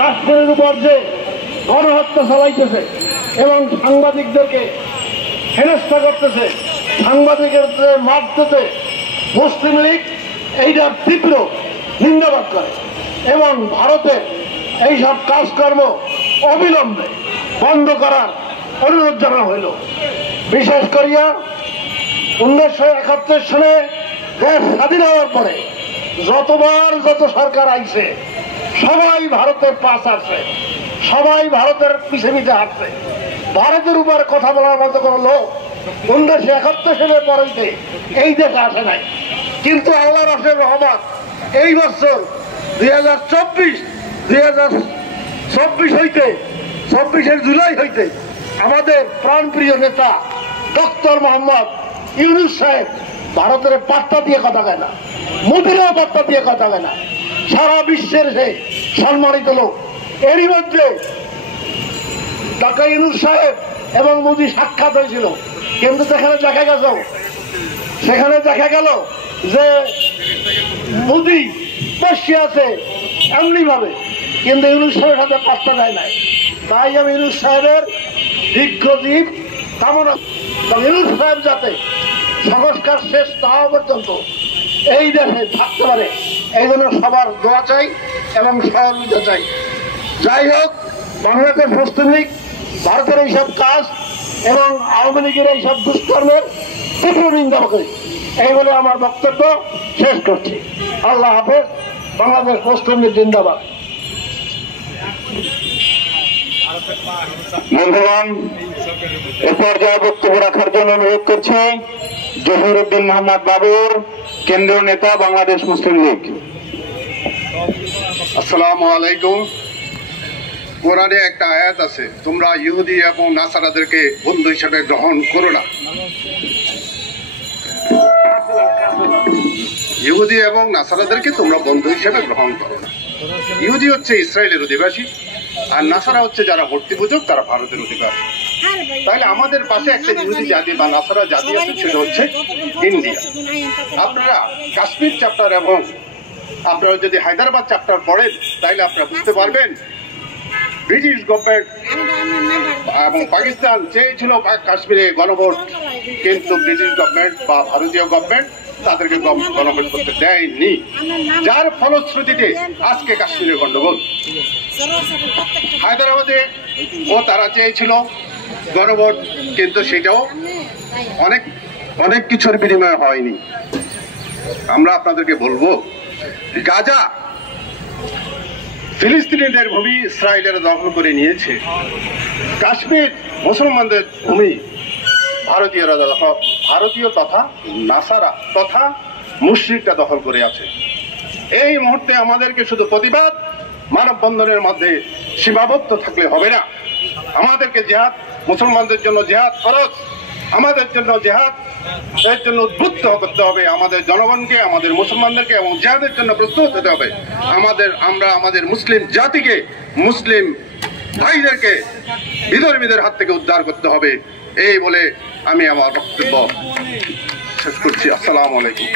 কাশ্মীরের উপর যে গণহত্যা চালাইতেছে এবং সাংবাদিকদেরকে হেনস্থা করতেছে, সাংবাদিকদের মারতেছে, মুসলিম লীগ এইটার তীব্র নিন্দাবাদ করে এবং ভারতে এইসব কাজকর্ম অবিলম্বে বন্ধ করার অনুরোধ জানানো হইল। বিশেষ করিয়া 1971 সালে দেশ স্বাধীন হওয়ার পরে যত সরকার আইছে সবাই ভারতের পাশ আসছে, সবাই ভারতের পিছে পিছে হাঁটছে। ভারতের উপরে কথা বলার মতো কোন লোক 1971 সালের পরেতে এই দেশে আসে নাই। কিন্তু আল্লাহর রসের রহমত এই বছর 2024 হইতে 24 জুলাই হইতে আমাদের প্রাণপ্রিয় নেতা ডক্টর মোহাম্মদ ইউনূস সাহেব ভারতের বার্তা দিয়ে কথা কয় না, মোদিরাও বার্তা দিয়ে কথা কয় না, সারা বিশ্বের সে সম্মানিত লোক। এরই মধ্যে ডক্টর ইউনূস সাহেব এবং মোদি সাক্ষাৎ হয়েছিল, কিন্তু সেখানে দেখা গেল যে মোদি বসে আছে এমনি ভাবে, কিন্তু ইউনূস সাহেবের সাথে পাত্তা দেয় নাই। তাই আমি ইউনূস সাহেবের দীর্ঘজীব কামনা, ইউনূস সাহেব যাতে সংস্কার শেষ না হওয়া পর্যন্ত এই দেশে থাকতে পারে এই জন্য সবার দোয়া চাই এবং সহযোগিতা চাই। যাই হোক, বাংলাদেশ মুসলিম লীগ ভারতের এইসব কাজ এবং আওয়ামী লীগের এইসব দুষ্কর্মের তীব্র নিন্দা করে এই বলে আমার বক্তব্য শেষ করছি। আল্লাহ হাফেজ। বাংলাদেশ মুসলিম লীগ জিন্দাবাদ। বন্ধুগণ, এ পর্যায়ে বক্তব্য রাখার জন্য অনুরোধ করছি জহিরুদ্দিন মোহাম্মদ বাবুর, কেন্দ্রীয় নেতা, বাংলাদেশ মুসলিম লীগ। আসসালামু আলাইকুম। কোরআনে একটা আয়াত আছে, তোমরা ইহুদি এবং নাসারাদেরকে বন্ধু হিসেবে গ্রহণ করো না। ইহুদি এবং নাসারাদেরকে তোমরা বন্ধু হিসেবে গ্রহণ করো না। ইহুদি হচ্ছে ইসরায়েলের অধিবাসী, আর নাসারা হচ্ছে যারা মূর্তি পূজক, তারা ভারতের অধিবাসী। তাহলে আমাদের পাশে একটা ইহুদি জাতি বা নাসারা জাতি আছে, সেটা হচ্ছে ইন্ডিয়া। আপনারা কাশ্মীর চ্যাপ্টার এবং আপনারা যদি হায়দ্রাবাদ চ্যাপ্টার পড়েন তাহলে আপনারা বুঝতে পারবেন ব্রিটিশ গভর্নমেন্ট এবং পাকিস্তান চেয়েছিল কাশ্মীরে গণভোট, কিন্তু ব্রিটিশ গভর্নমেন্ট বা ভারতীয় গভর্নমেন্ট তাদেরকে গণভোট করতে দেয়নি, যার ফলশ্রুতিতে আজকে কাশ্মীরের গন্ডগোল। হায়দ্রাবাদে তারা চেয়েছিল গণভোট, কিন্তু সেটাও অনেক কিছুর বিনিময়ে হয়নি। আমরা আপনাদেরকে বলবো, গাজা ফিলিস্তিনিদের ভূমি ইসরায়েলের দখল করে নিয়েছে, কাশ্মীর মুসলমানদের ভূমি ভারতীয় তথা নাসারা তথা মুশরিকরা দখল করে আছে। এই মুহূর্তে আমাদেরকে শুধু প্রতিবাদ মানববন্ধনের মধ্যে সীমাবদ্ধ থাকলে হবে না, আমাদেরকে জিহাদ, মুসলমানদের জন্য জিহাদ ফরজ, আমাদের জন্য জিহাদ এর জন্য উদ্বুদ্ধ করতে হবে আমাদের জনগণকে, আমাদের মুসলমানদেরকে, এবং জিহাদের জন্য প্রস্তুত হতে হবে আমরা আমাদের মুসলিম জাতিকে, মুসলিম ভাইদেরকে বিধর্মীদের হাত থেকে উদ্ধার করতে হবে। এই বলে আমি আমার বক্তব্য শেষ করছি। আসসালামু আলাইকুম।